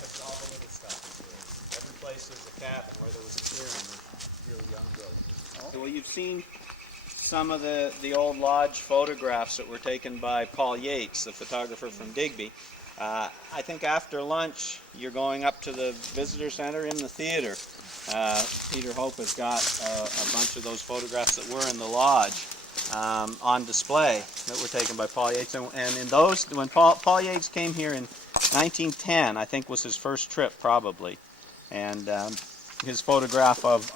but all the little stuff is here. Every place there's a cabin where there was a clearing with really young growth. Well, you've seen some of the old lodge photographs that were taken by Paul Yates, the photographer from Digby. I think after lunch you're going up to the visitor center in the theater. Peter Hope has got a bunch of those photographs that were in the lodge on display that were taken by Paul Yates. And in those, when Paul Yates came here in 1910, I think was his first trip probably, and his photograph of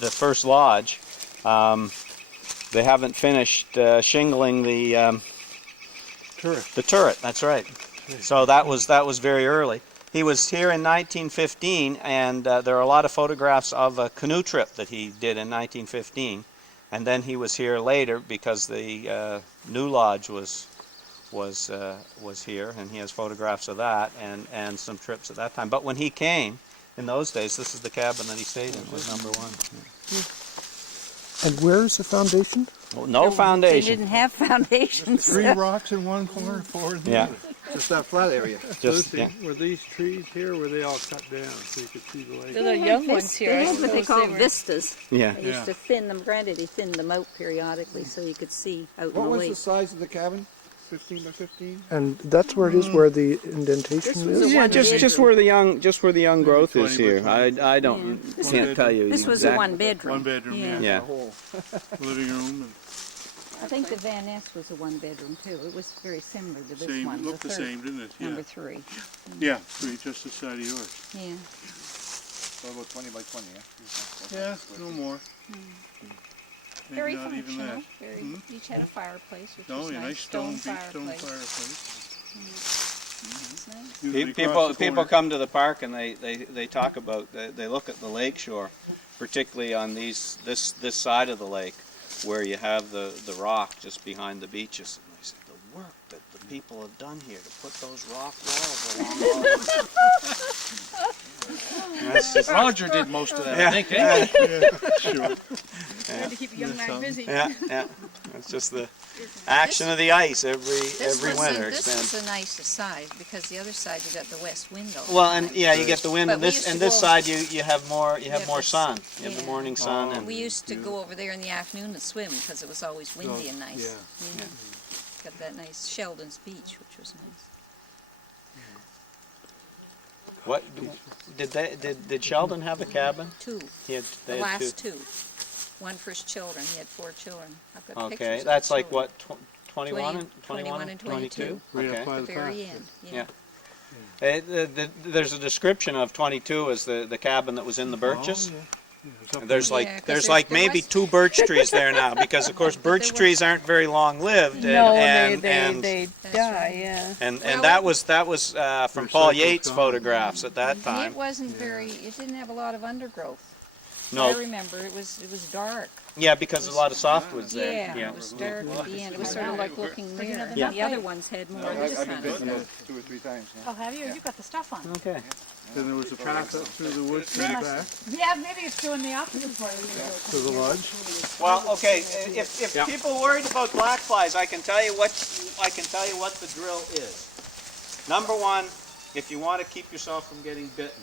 the first lodge, they haven't finished shingling the turret. The turret, that's right. So that was very early. He was here in 1915, and there are a lot of photographs of a canoe trip that he did in 1915. And then he was here later because the new lodge was here, and he has photographs of that and some trips at that time. But when he came, in those days, this is the cabin that he stayed in, was number one. And where's the foundation? Well, no foundation. They didn't have foundations. 3 rocks in one corner, 4 in the other. Just that flat area. Just, Lucy, were these trees here, were they all cut down so you could see the lake? They're the young ones here. They had what they call vistas. Yeah. They used to thin them. Granted, he thinned them out periodically so you could see out in What the was lake. the size of the cabin? 15 by 15? And that's where it is, where the indentation This was is? a Yeah, one just where the young growth is 20 by here. 20. I don't can't tell you. This was a one-bedroom. One bedroom, yeah. Yeah. Living room and I think the Van Ness was a one-bedroom too. It was very similar to this same, one. looked the third, same, didn't it? Yeah. Number 3. Yeah, 3, just the side of yours. Yeah. So about 20 by 20, yeah? Yeah, no more. Maybe Very not even that. functional. Very, each had a fireplace, which No, was yeah, nice. nice stone, big stone fireplace. fireplace. It's nice. Usually across the People corner. come to the park and they talk about they look at the lake shore, particularly on this side of the lake, where you have the rock just behind the beaches. And they say the work that the people have done here to put those rock walls along. That's just, Roger did most of that, yeah, I think, eh? Sure. Had to keep a young man busy. yeah. It's just the action of the ice every winter. This was a nicer side because the other side you got the west window. Well, and yeah, you get the wind, But and we this used to and this go- side you have more this- sun. You have the yeah. morning sun, and We used to go over there in the afternoon and swim because it was always windy and nice. yeah. Got that nice Sheldon's Beach, which was nice. what did Sheldon have a cabin? 2, He had, the they had last two. 2. One for his children. He had 4 children. I've got pictures Okay, of that's the like children. what 21 and 21 and 22. Right up Okay. by The the very park. end. Yeah. Yeah. There's a description of 22 as the cabin that was in the birches. Oh, yeah. Yeah, it's up And there's there. like Yeah, 'cause there's there- like there maybe was- 2 birch trees there now because of course birch were- trees aren't very long lived. No, and they That's die, right. yeah. and Well, that was from Paul Recycled Yates cotton. photographs at that And time. it wasn't very. It didn't have a lot of undergrowth. No. I remember it was dark. Yeah, because a lot of softwoods there. Yeah, it was dark at the end. It was sort of like looking near. Yeah. The other ones had more of this I've been kind of visiting stuff. those 2 or 3 times now. Oh, have you? You got the stuff on. Okay. Then there was a path up through the woods to the back, Yeah, maybe it's doing the opposite way. to the lodge. Well, okay. If people worried about black flies, I can tell you what the drill is. Number 1, if you want to keep yourself from getting bitten,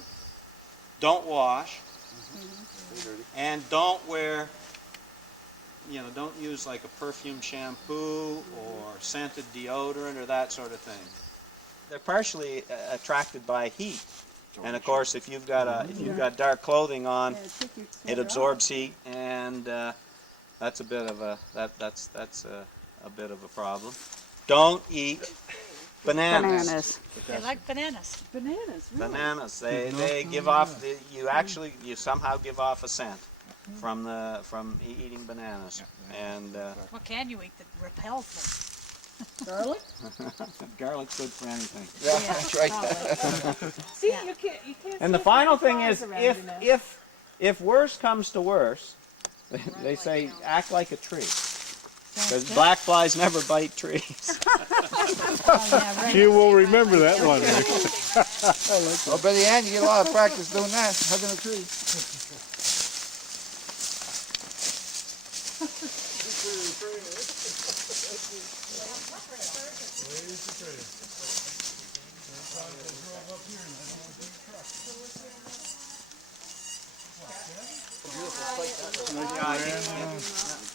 don't wash, and don't wear. Don't use like a perfume shampoo or scented deodorant or that sort of thing. They're partially attracted by heat, and of course, if you've got dark clothing on, it absorbs heat, and that's a bit of a bit of a problem. Don't eat bananas. They like bananas. Bananas. They give off you somehow give off a scent from eating bananas, and What can you eat that repels them? garlic's good for anything. Yeah, that's right. See, you can't. And the final thing is, if worse comes to worse, they say act like a tree, because black flies never bite trees. You will remember that one. Well, by the end, you get a lot of practice doing that, hugging a tree.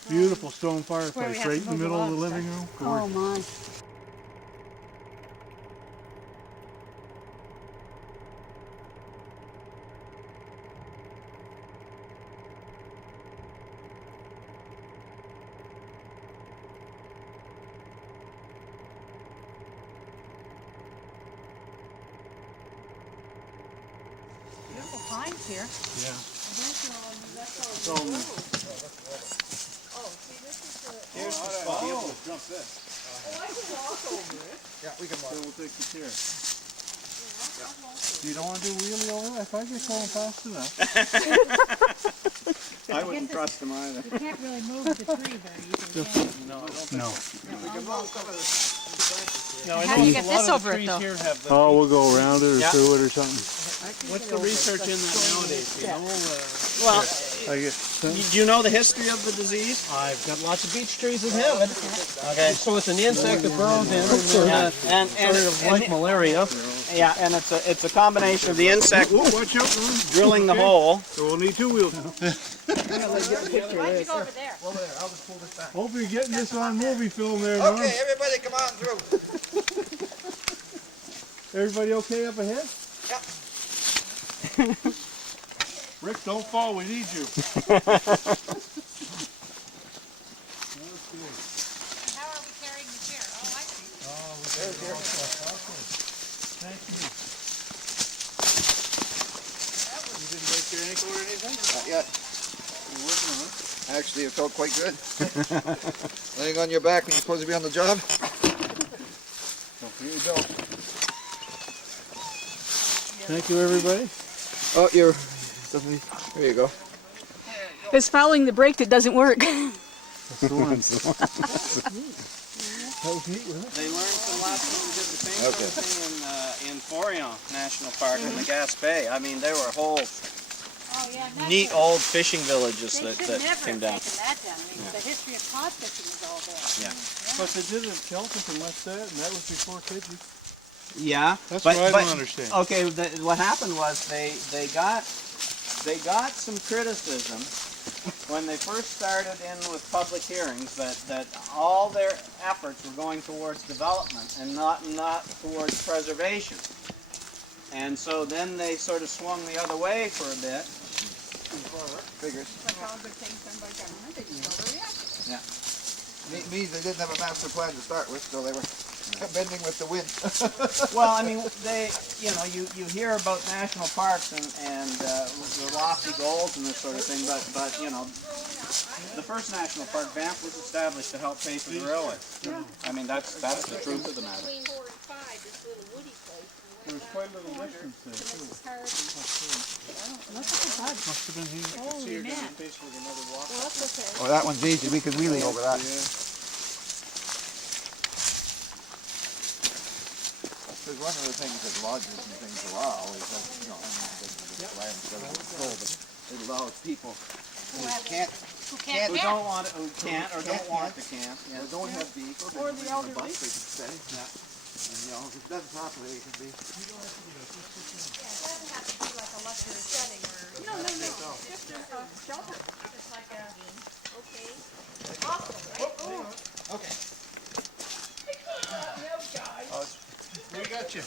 Beautiful stone Where we fireplace have right to in the move middle of the along, living room. Oh my. Beautiful pines here. Here's the spot. Yeah, we can walk. We'll take the chair. You don't want to do wheelie over there? If I get going fast enough. I wouldn't trust him either. You can't really move the tree very easily, can you? No. We can roll some of this. How do you get this over it, though? Oh, we'll go around it or Yeah. through it or something. What's the research in that nowadays? You know, Well, I guess. do you know the history of the disease? I've got lots of beech trees that have it. Okay. So it's an insect that burrows in, Yeah. And sort of like malaria. yeah, and it's a combination of the insect Oh, watch out, man. drilling the hole. So we'll need 2 wheels now. Why'd you go over there? Over there, I'll just pull this back. Hope you're getting this on movie film there, Norm. Okay, everybody come on through. Everybody okay up ahead? Yep. Rick, don't fall. We need you. And how are we carrying the chair? Oh, I see. Thank you. You didn't break your ankle or anything? Not yet. You're working on it. Actually, it felt quite good. Laying on your back when you're supposed to be on the job. So here you go. Thank you, everybody. Oh, you're... There you go. It's following the brake that doesn't work. That's the one. That was neat, wasn't it? They learned from last time we did the same sort Okay. of thing in Forillon National Park in the Gaspé. I mean, there were whole Oh, yeah. and that's neat what- old fishing villages They that, should that never came have down. taken that down. I mean, the history of cod fishing is all there. Yeah. But they did it at Celtic and West That, and that was before Kedge. Yeah, That's but, what I but don't understand. okay, what happened was they got some criticism when they first started in with public hearings that all their efforts were going towards development and not towards preservation. And so then they sort of swung the other way for a bit. Figures. Like all good things done by government, they just overreact. Yeah. Means they didn't have a master plan to start with, so they were bending with the wind. Well, I mean, you hear about national parks and the lofty goals and this sort of thing, but the first national park, Banff, was established to help pay for the railway. I mean, that's the truth of the matter. Between 4 and 5, this little woody place. There's quite a little distance there, too. Look at the bud. Must have been here. Holy man. Oh, that one's easy. We can wheelie over that. Because one of the things that lodges and things allow is that, the land doesn't control, but it allows people who can't, Who can't Who camp? don't want or don't want to camp. or don't have vehicles, Or they the can bring elderly. a bus, they can stay. And, if it's done properly, it can be. It doesn't have to be like a luxury setting or... No. Just a shelter. Just like a Okay. hostel, right? Okay. We got you.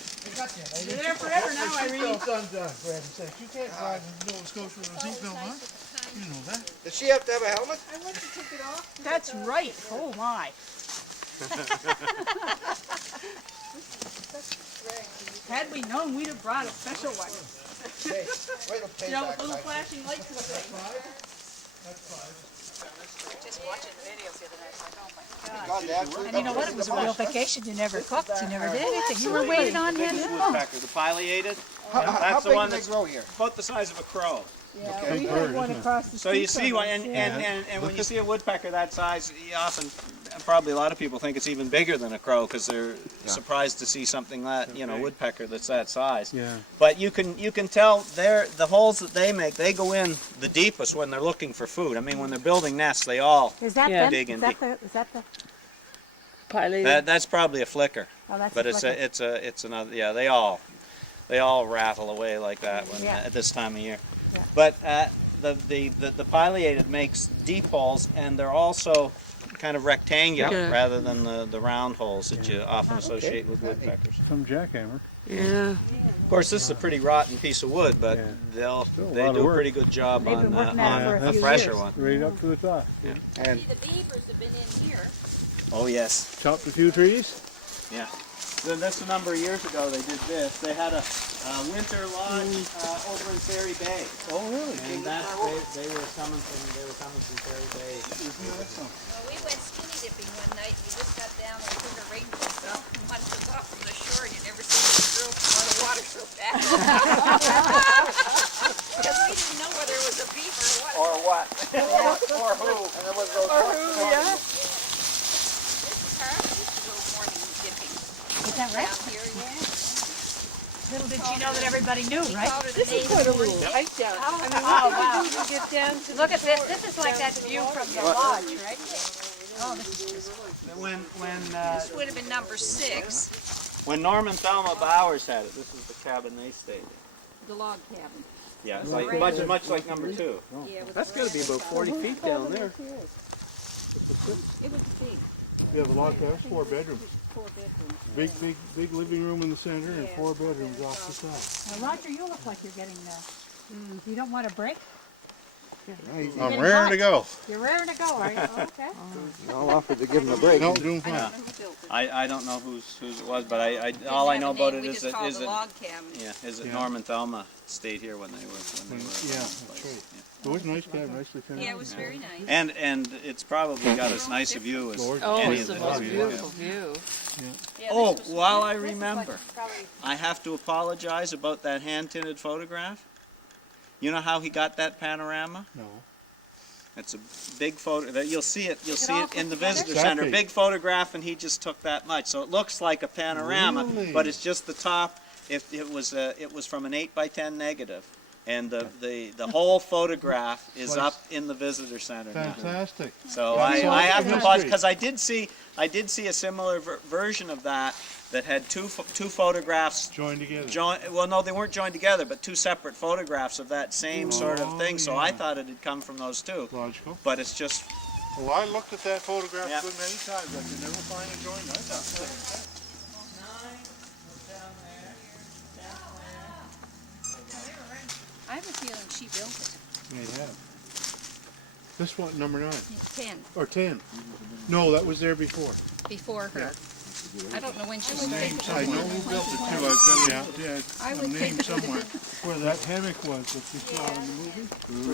You're there forever now, Irene. Done, for heaven's sake. You can't drive in Nova Scotia with a seatbelt on. You know that. Does she have to have a helmet? I went to take it off. That's right. Oh, my. Had we known, we'd have brought a special one. Hey, wait till You know, payback with little time. flashing lights and things. Just watching the videos the other night, like, oh my God. God, they actually And you know got what? rid It of was the a real bus. vacation. You never cooked. You never did anything. You were Waited waiting on Biggest him. woodpecker, the pileated. How That's the big one do they that's grow here? about the size of a crow. Yeah, we had one across the So street you see, from one, us, and when you see a woodpecker that size, you often, probably a lot of people think it's even bigger than a crow because they're surprised to see something that, woodpecker that's that size. Yeah. But you can tell the holes that they make, they go in the deepest when they're looking for food. I mean, when they're building nests, they all Is that Yeah. them? dig in Is that deep. the? Is that the? that's probably a flicker. Oh, that's But like it's another, yeah, they all rattle away like that when, Yeah. at this time of year. Yeah. But the pileated makes deep holes, and they're also kind of rectangular rather than the round holes that you often associate with woodpeckers. Some jackhammer. Yeah. Of course, this is a pretty rotten piece of wood, but they lot do of a work. pretty good job They've on, been working at it for a on a few fresher years. one. Right up to the top. And The beavers have been in here. oh yes, Chopped a few trees. yeah. So that's a number of years ago they did this. They had a winter lodge over in Fairy Bay. Oh, really? And that's they were coming from Fairy Bay. Well, we went skinny dipping one night, and we just got down and took a rainbow up, and one took off from the shore, and you never seen a girl come out of water so fast. Because we didn't know whether it was a beaver or what. Or who? And there was those This is her. We used to go morning dipping Is that right? down here, yeah. Little did she know that everybody knew, We right? called her the name of the morning. Oh, wow. Look at this. This is like that view from the lodge, right? This would have been number 6, When Norman Thelma Bowers had it, this is the cabin they stayed in. the log cabin. Yeah, it's like much like number 2. Yeah, with That's got to be about 40 feet down there. it was big. We have a log house, 4 bedrooms. 4 bedrooms. Big living room in the center and 4 bedrooms off the side. Now, Roger, you look like you're getting you don't want a break? I'm raring to go. You're raring to go, are you? Oh, okay. I'll offer to give him a break. No, doing fine. I don't know whose it was, but all I know about it we is just called the that log cabin. Norman Thelma stayed here when they were Yeah, that's right. It was nice cabin, nicely finished. Yeah, it was very nice. And it's probably got as nice a view as any of the view. Yeah, Oh, this was- while I remember, I have to apologize about that hand-tinted photograph. You know how he got that panorama? No. It's a big photo. You'll see it. You'll see it in the visitor Exactly. center. Big photograph, and he just took that much. So it looks like a panorama, Really? but it's just the top. It was from an 8x10 negative, and the whole photograph is up in the visitor center now. Fantastic. So That's I have to awesome. pause because I did see a similar version of that had two photographs Joined together. well, no, they weren't joined together, but 2 separate photographs of that same sort of thing. So I yeah. thought it had come from those 2. Logical. But it's just, Well, I looked at that photograph Yeah. good many times. I could never find a joint. I thought I have a feeling she built it. they have. This one, number 9. 10, Or 10. No, that was there before. before her. I don't know when she started. I know who built it too. I've got I a would name think it would somewhere. have been. Where that hammock was that you saw in the movie.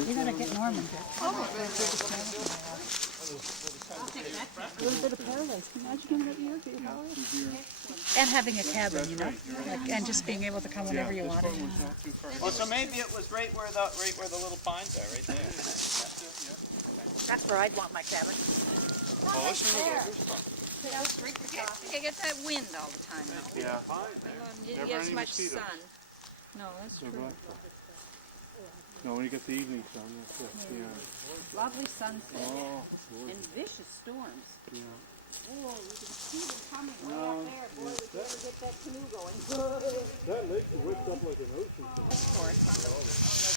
You're gonna get Norman to. A little bit of paradise. Can you imagine that year? And having a cabin, you know, like, and just being able to come whenever you want. well, so maybe it was right where the little pines are, right there. That's where I'd want my cabin. Oh, this is You get that wind all the time though. Yeah. You Never get as any much mosquitoes. sun. No, that's So true. black. No, when you get the evening sun, that's it. Yeah. Lovely sunset Oh, and vicious storms. yeah. Oh, you can see them coming way up there. Boy, we could ever get that canoe going. That lake whipped up like an ocean.